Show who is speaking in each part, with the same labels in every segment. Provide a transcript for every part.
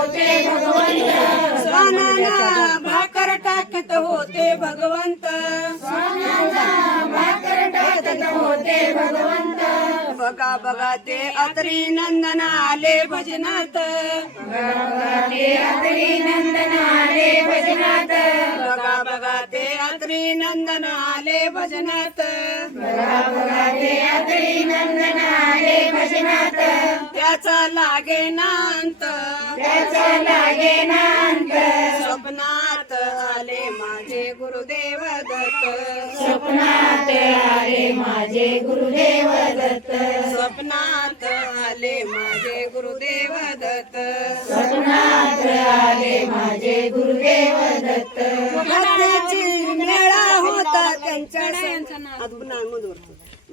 Speaker 1: होते भगवंत.
Speaker 2: स्वानाला भाकर टाकत होते भगवंत.
Speaker 1: भाकर टाकत होते भगवंत.
Speaker 2: बघा बघा ते अत्री नंदन आले भजनात.
Speaker 1: ते अत्री नंदन आले भजनात.
Speaker 2: बघा बघा ते अत्री नंदन आले भजनात.
Speaker 1: ते अत्री नंदन
Speaker 2: त्याचा लागे नांत
Speaker 1: त्याचा लागे नांत
Speaker 2: स्वप्नात आले माझे गुरुदेव दत्त.
Speaker 1: स्वप्नात आले माझे गुरुदेव दत्त.
Speaker 2: स्वप्नात आले माझे गुरुदेव दत्त.
Speaker 1: स्वप्नात आले माझे गुरुदेव दत्त.
Speaker 2: मेळा होता त्यांच्या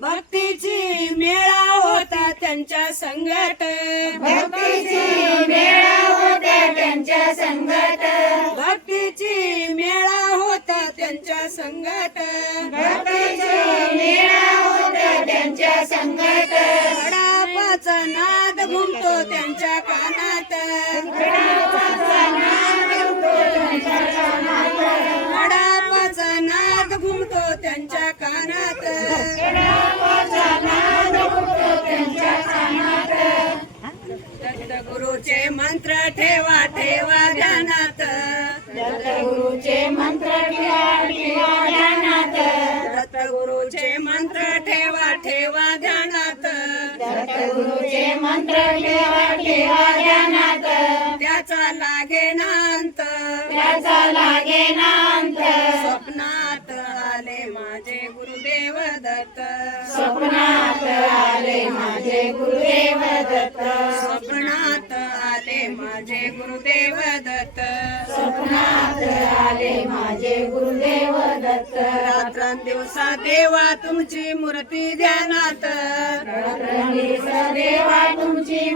Speaker 2: भक्तीची मेळा होता त्यांच्या संगट.
Speaker 1: भक्तीची मेळा होत्या त्यांच्या संगत
Speaker 2: भक्तीची मेळा होता त्यांच्या संगट.
Speaker 1: भक्तीची मेळा होत्या त्यांच्या संगत
Speaker 2: गडापाचा नाद घुमतो त्यांच्या कानात. गडापाचा नाद घुमतो त्यांच्या कानात. गुरुचे मंत्र ठेवा ठेवा ध्यानात.
Speaker 1: गुरुचे मंत्र ठेवा ठेवा ध्यानात.
Speaker 2: गुरुचे मंत्र ठेवा ठेवा ध्यानात.
Speaker 1: गुरुचे मंत्र ठेवा ठेवा ध्यानात.
Speaker 2: त्याचा लागे नांत
Speaker 1: त्याचा लागे नांत
Speaker 2: स्वप्नात दत्त।
Speaker 1: स्वप्नात आले माझे गुरुदेव दत्त।
Speaker 2: स्वप्नात आले माझे गुरुदेव दत्त।
Speaker 1: स्वप्नात आले माझे गुरुदेव दत्त।
Speaker 2: रात्रंदिवसा देवा तुमची मूर्ती ध्यानात।
Speaker 1: रात्रंदिवसा देवा तुमची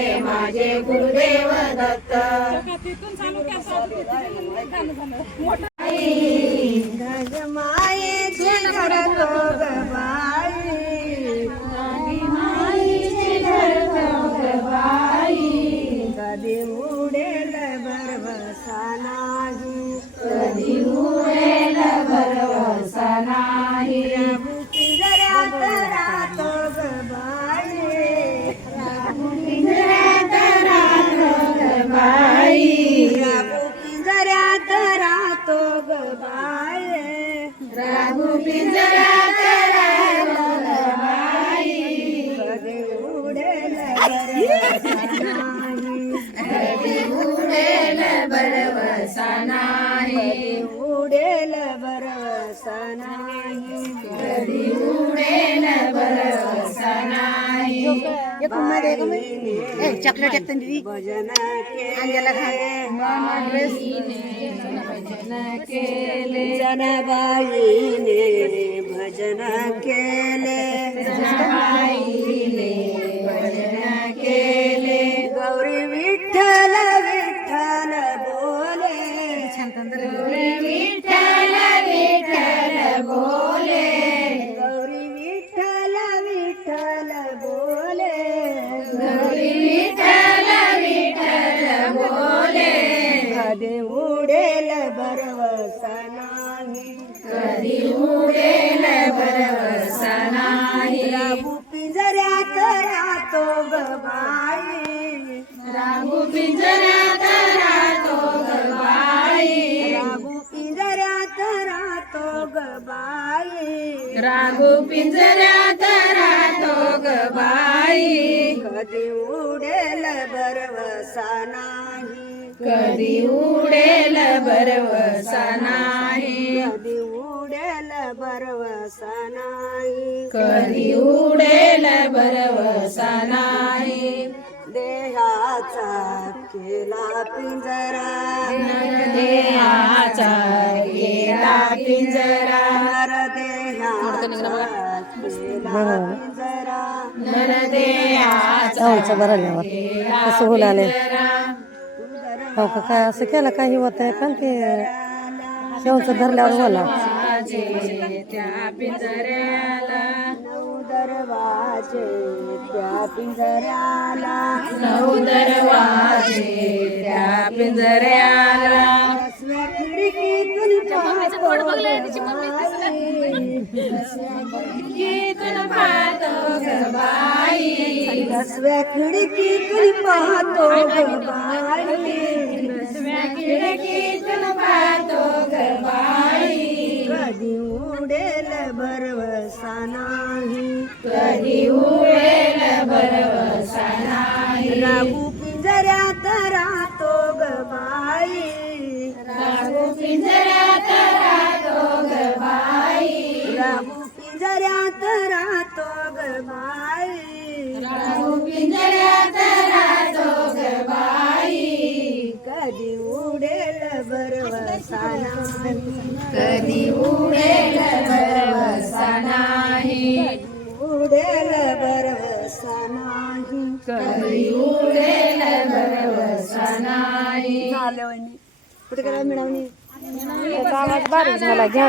Speaker 1: आले माझे गुरुदेव दत्त.
Speaker 2: मायेचे घर तो
Speaker 1: राघू
Speaker 2: चॉकलेट भजन
Speaker 1: भजन केले.
Speaker 2: जनाबाईने भजन केले.
Speaker 1: जनाबाईने भजन केले.
Speaker 2: गौरी विठ्ठल विठ्ठल बोले. कधी उडेल बरवसा नाही.
Speaker 1: कधी उडेल भरवसा नाही.
Speaker 2: राबू पिंजऱ्यात राहतो ग बाई.
Speaker 1: राघू पिंजऱ्यात राहतो ग बाई.
Speaker 2: राबू पिंजऱ्यात राहतो ग बाई.
Speaker 1: राघू पिंजऱ्यात राहतो ग बाई.
Speaker 2: कधी उडेल बरवसा नाही.
Speaker 1: कधी उडेल भरवसा नाही.
Speaker 2: कधी उडेल बरवसा नाही.
Speaker 1: कधी उडेल भरवसा नाही.
Speaker 2: देहा देहाचा केला पिंजरा.
Speaker 1: देहाचा केला पिंजरा.
Speaker 2: नर देहाचा केला पिंजरा.
Speaker 1: नरदेहाचा
Speaker 3: भरल्यावर कसं बोलाले
Speaker 1: पिंजरा.
Speaker 3: हो का? काय असं केलं? काही होत आहे पण ते शेवचं धरल्यावर बोला
Speaker 1: त्या पिंजऱ्याला
Speaker 2: नऊ दरवाजे त्या पिंजऱ्याला
Speaker 1: नऊ दरवाजे त्या पिंजऱ्याला
Speaker 2: खिडकीतून पाहतो
Speaker 1: बाई
Speaker 2: दसव्या खिडकीतून पाहतो ग बाई
Speaker 1: खिडकीतून पाहतो ग बाई
Speaker 2: कधी उडेल भरवसा नाही
Speaker 1: कधी उडेल बरवसा
Speaker 2: कधी उडेल
Speaker 1: बरवसा नाही
Speaker 2: उडेल भरवसा नाही
Speaker 1: कधी उडेल बरवसा नाही
Speaker 2: कुठे करा मिळवणी.
Speaker 3: आवाज बारीक झाला. घ्या